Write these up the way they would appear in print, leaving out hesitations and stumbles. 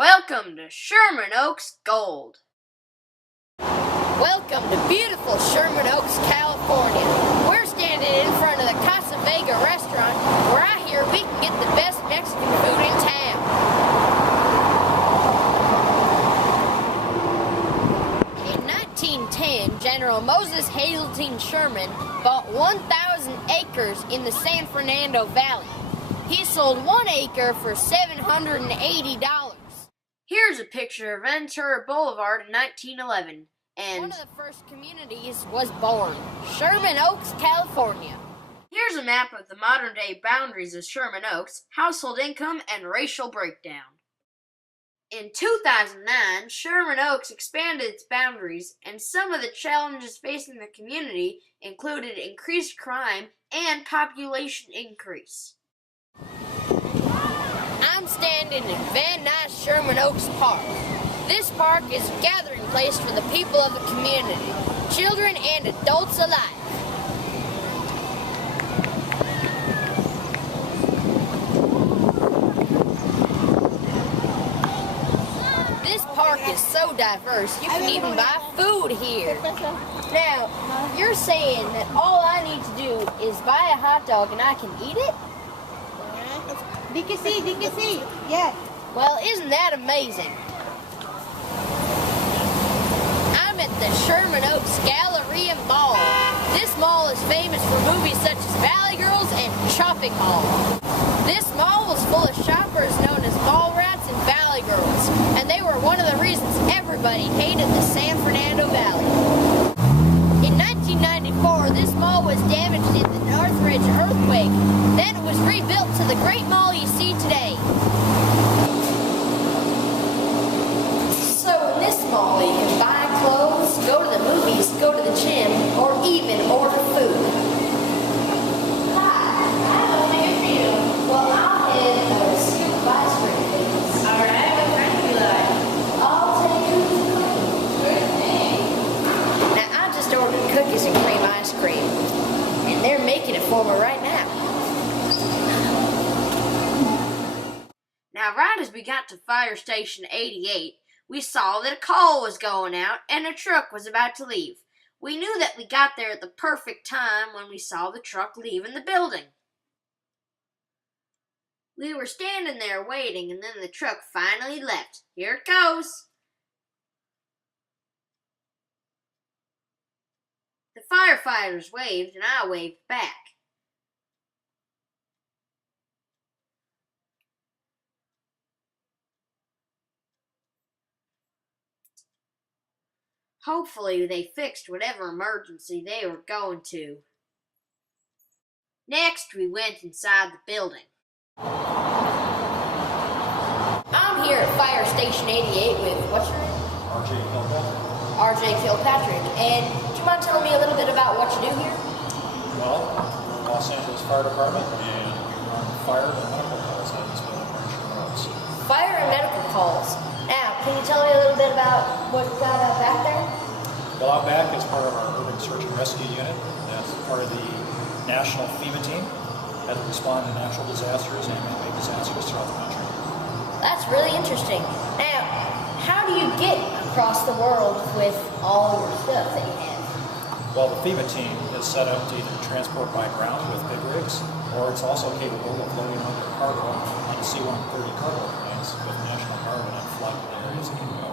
Welcome to Sherman Oaks Gold. Welcome to beautiful Sherman Oaks, California. We're standing in front of the Casa Vega restaurant where I hear we can get the best Mexican food in town. In 1910, General Moses Hazeltine Sherman bought 1,000 acres in the San Fernando Valley. He sold 1 acre for $780. Here's a picture of Ventura Boulevard in 1911, and one of the first communities was born, Sherman Oaks, California. Here's a map of the modern-day boundaries of Sherman Oaks, household income, and racial breakdown. In 2009, Sherman Oaks expanded its boundaries, and some of the challenges facing the community included increased crime and population increase. I'm standing in Van Nuys Sherman Oaks Park. This park is a gathering place for the people of the community, children and adults alike. This park is so diverse, you can even buy food here. Now, you're saying that all I need to do is buy a hot dog and I can eat it? Di que sí, yes. Well, isn't that amazing? I'm at the Sherman Oaks Galleria Mall. This mall is famous for movies such as Valley Girls and Shopping Mall. This mall was full of shoppers known as mall rats and Valley Girls, and they were one of the reasons everybody hated the San Fernando Valley. In 1994, this mall was damaged in the Northridge earthquake. Then it was rebuilt to the great mall you see today. So in this mall you can buy clothes, go to the movies, go to the gym, or even order food. Hi, I have something good for you. Well, I'll have a scoop of ice cream, please. Alright, what kind do you like? I'll take cookies and cream. Good thing. Now, I just ordered cookies and cream ice cream, and they're making it for me right now. Now, right as we got to Fire Station 88, we saw that a call was going out and a truck was about to leave. We knew that we got there at the perfect time when we saw the truck leaving the building. We were standing there waiting, and then the truck finally left. Here it goes. The firefighters waved, and I waved back. Hopefully they fixed whatever emergency they were going to. Next, we went inside the building. I'm here at Fire Station 88 with, what's your name? R.J. Kilpatrick. R.J. Kilpatrick. And do you mind telling me a little bit about what you do here? Well, we're Los Angeles Fire Department, and we run fire and medical calls out of this building here in Sherman Oaks. Fire and medical calls. Now, can you tell me a little bit about what you got back there? Well, out back is part of our urban search and rescue unit. That's part of the national FEMA team that respond to natural disasters and man-made disasters throughout the country. That's really interesting. Now, how do you get across the world with all your stuff that you have? Well, the FEMA team is set up to either transport by ground with big rigs, or it's also capable of loading under cargo on the C-130 cargo planes with National Guard and flight areas that can go.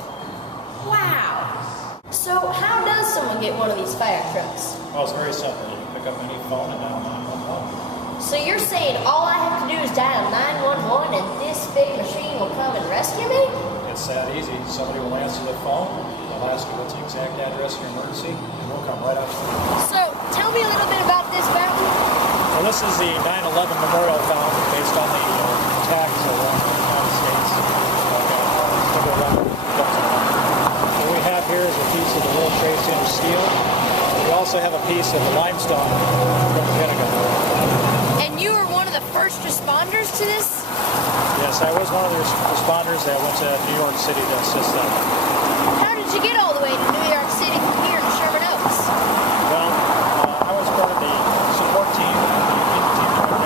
Wow! So how does someone get one of these fire trucks? Well, it's very simple. You can pick up any phone and dial 911. So you're saying all I have to do is dial 911 and this big machine will come and rescue me? It's that easy. Somebody will answer the phone, they'll ask you what's the exact address of your emergency, and we'll come right out to you. So tell me a little bit about this fountain. Well, this is the 9/11 Memorial Fountain based on the attacks around the United States. What we have here is a piece of the World Trade Center steel. We also have a piece of the limestone from the Pentagon. And you were one of the first responders to this? Yes, I was one of the responders that went to New York City to assist them. How did you get all the way to New York City from here to Sherman Oaks? Well, I was part of the support team, the FEMA team that went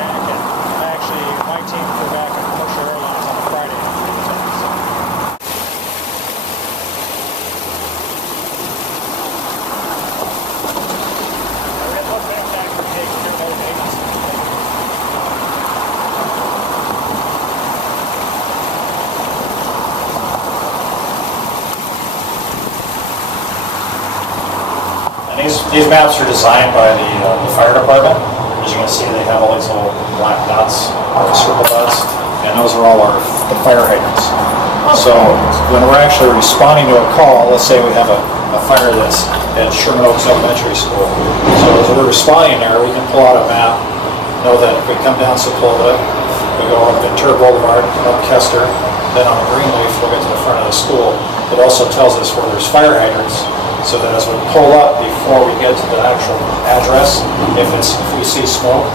back, and my team flew back on commercial airlines on a Friday. These maps are designed by the fire department. As you can see, they have all these little black dots, or circle dots, and those are all the fire hydrants. So when we're actually responding to a call, let's say we have a fire that's at Sherman Oaks Elementary School. So as we're responding there, we can pull out a map, know that if we come down Sepulveda, we go up Ventura Boulevard, up Kester, then on Greenleaf, we'll get to the front of the school. It also tells us where there's fire hydrants, so that as we pull up before we get to the actual address, if we see smoke,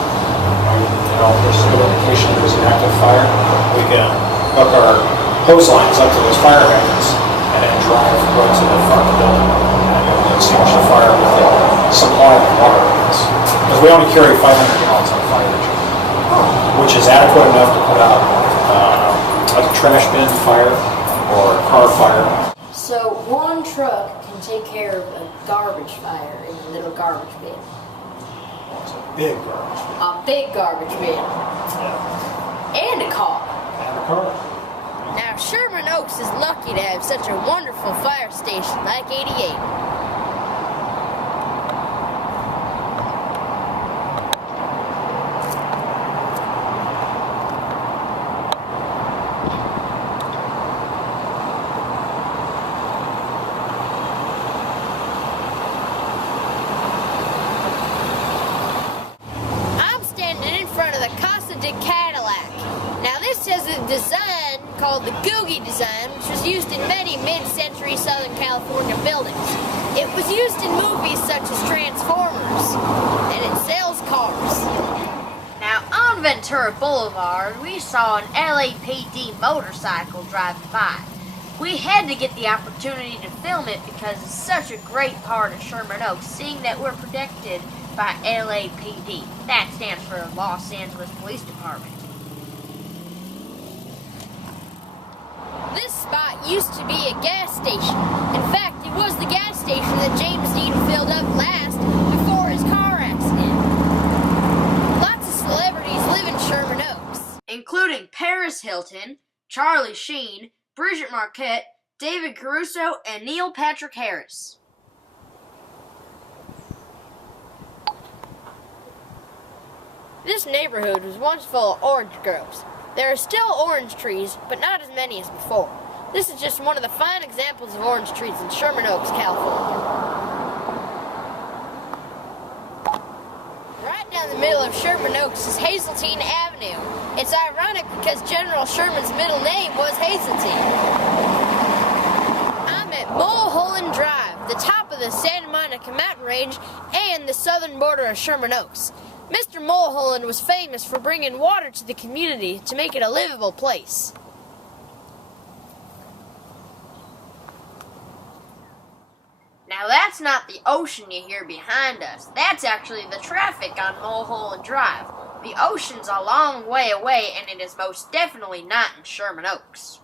there's a good indication there's an active fire, we can hook our hose lines up to those fire hydrants and then drive right to the front of the building and be able to extinguish the fire with the supply of water lines. Because we only carry 500 gallons on fire engine, which is adequate enough to put out like a trash bin fire or a car fire. So one truck can take care of a garbage fire in a little garbage bin. It's a big garbage bin. A big garbage bin. Yeah. And a car. And a car. Now Sherman Oaks is lucky to have such a wonderful fire station like 88. Design called the Googie design, which was used in many mid-century Southern California buildings. It was used in movies such as Transformers, and it sells cars. Now, on Ventura Boulevard, we saw an LAPD motorcycle driving by. We had to get the opportunity to film it because it's such a great part of Sherman Oaks, seeing that we're protected by LAPD. That stands for Los Angeles Police Department. This spot used to be a gas station. In fact, it was the gas station that James Dean filled up last before his car accident. Lots of celebrities live in Sherman Oaks, including Paris Hilton, Charlie Sheen, Bridget Marquette, David Caruso, and Neil Patrick Harris. This neighborhood was once full of orange groves. There are still orange trees, but not as many as before. This is just one of the fine examples of orange trees in Sherman Oaks, California. Right down the middle of Sherman Oaks is Hazeltine Avenue. It's ironic because General Sherman's middle name was Hazeltine. I'm at Mulholland Drive, the top of the Santa Monica mountain range and the southern border of Sherman Oaks. Mr. Mulholland was famous for bringing water to the community to make it a livable place. Now that's not the ocean you hear behind us. That's actually the traffic on Mulholland Drive. The ocean's a long way away, and it is most definitely not in Sherman Oaks.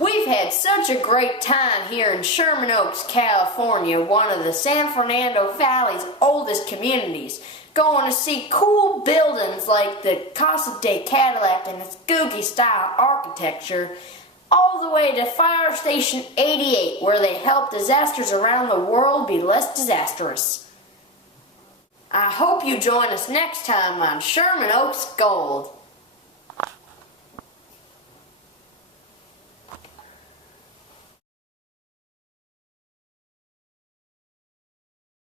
We've had such a great time here in Sherman Oaks, California, one of the San Fernando Valley's oldest communities, going to see cool buildings like the Casa de Cadillac and its Googie-style architecture, all the way to Fire Station 88, where they help disasters around the world be less disastrous. I hope you join us next time on Sherman Oaks Gold.